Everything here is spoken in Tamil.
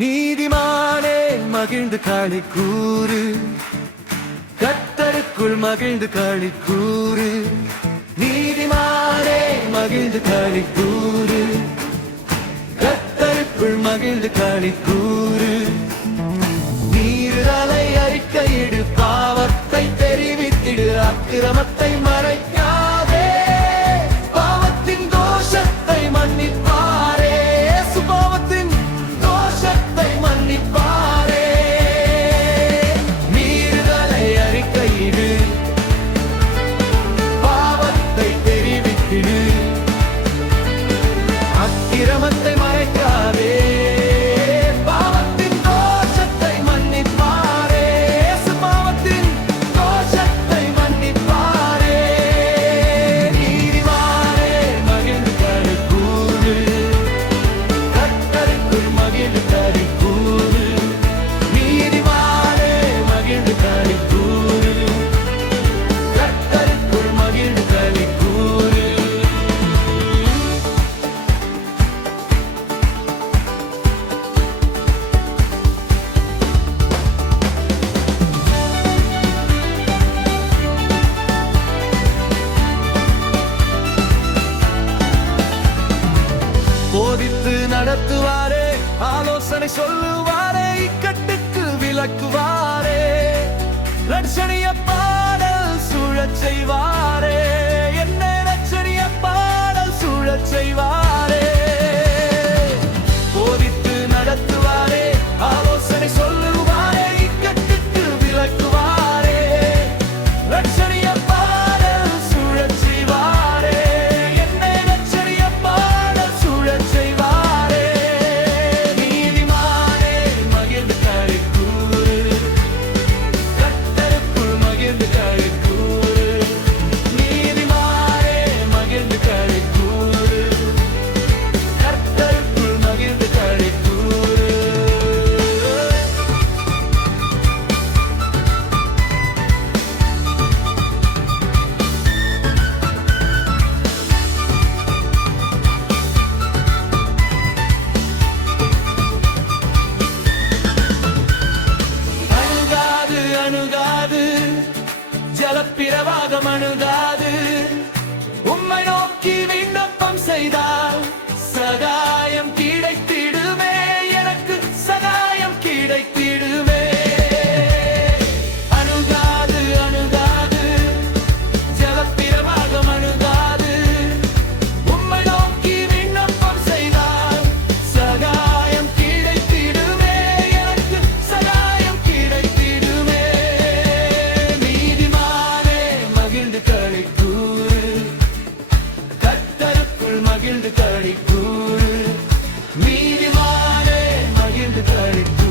நீதிமானே மகிழ்ந்து களி கூறு, கர்த்தருக்குள் மகிழ்ந்து களி கூறு. நீதிமானே மகிழ்ந்து களி கூறு, கர்த்தருக்குள் மகிழ்ந்து களி கூறு. நீருதலை அறிக்கையிடு, பாவத்தை தெரிவித்திடு, அக்கிரமத்தை மறைக்காதே, பாவத்தின் தோஷத்தை மன்னிப்பாரே. சுபாவத்தின் தோஷத்தை மன்னிப்பாரே. நீருதலை அறிக்கையிடு, பாவத்தை தெரிவித்திடு, அக்கிரமத்தை மறைக்காதே, பாவத்தின் தோஷத்தை மன்னிப்பாரே. சுபாவத்தின் தோஷத்தை மன்னிப்பாரே. நீதிமானே மகிழ்ந்து களி கூறு, கர்த்தருக்குள் மகிழ்ந்து களி கூறு. நீதிமானே மகிழ்ந்து களி கூறு, கர்த்தருக்குள் மகிழ்ந்து களி கூறு. போதித்து நடத்துவாரே, ஆலோசனை சொல்லுவாரே, இக்கட்டுக்கு விளக்குவாரே, ரட்சணிய பாடல் சூழச் செய்வாரே, என்ன ரட்சணிய பாடல் சூழச் செய்வாரே. போதித்து நடத்துவாரே, ஆலோசனை சொல்லுவாரே, இக்கட்டுக்கு விளக்குவாரே, ரட்சணிய பாடல் சூழச் செய்வாரே, என்ன ரட்சணிய பாடல் சூழச் செய்வாரே. நீதிமானே மகிழ்ந்து களி கூறு, கர்த்தருக்குள் மகிழ்ந்து களி கூறு. நீதிமானே மகிழ்ந்து களி கூறு, கர்த்தருக்குள் மகிழ்ந்து களி கூறு. அணுகாது அணுகாது, ஜலப்பிரவாகம் அணுகாது, உம்மை நோக்கி விண்ணப்பம் செய்தால் சகாயம் கிடைத்திடுமே, எனக்கு சகாயம் கிடைத்திடுமே. அணுகாது அணுகாது, ஜலப்பிரவாகம் அணுகாது, உம்மை நோக்கி விண்ணப்பம் செய்தால் சகாயம் கிடைத்திடுமே, எனக்கு சகாயம் கிடைத்திடுமே. நீதிமானே மகிழ்ந்து களி கூறு, கர்த்தருக்குள் மகிழ்ந்து களி கூறு. நீதிமானே மகிழ்ந்து களி கூறு.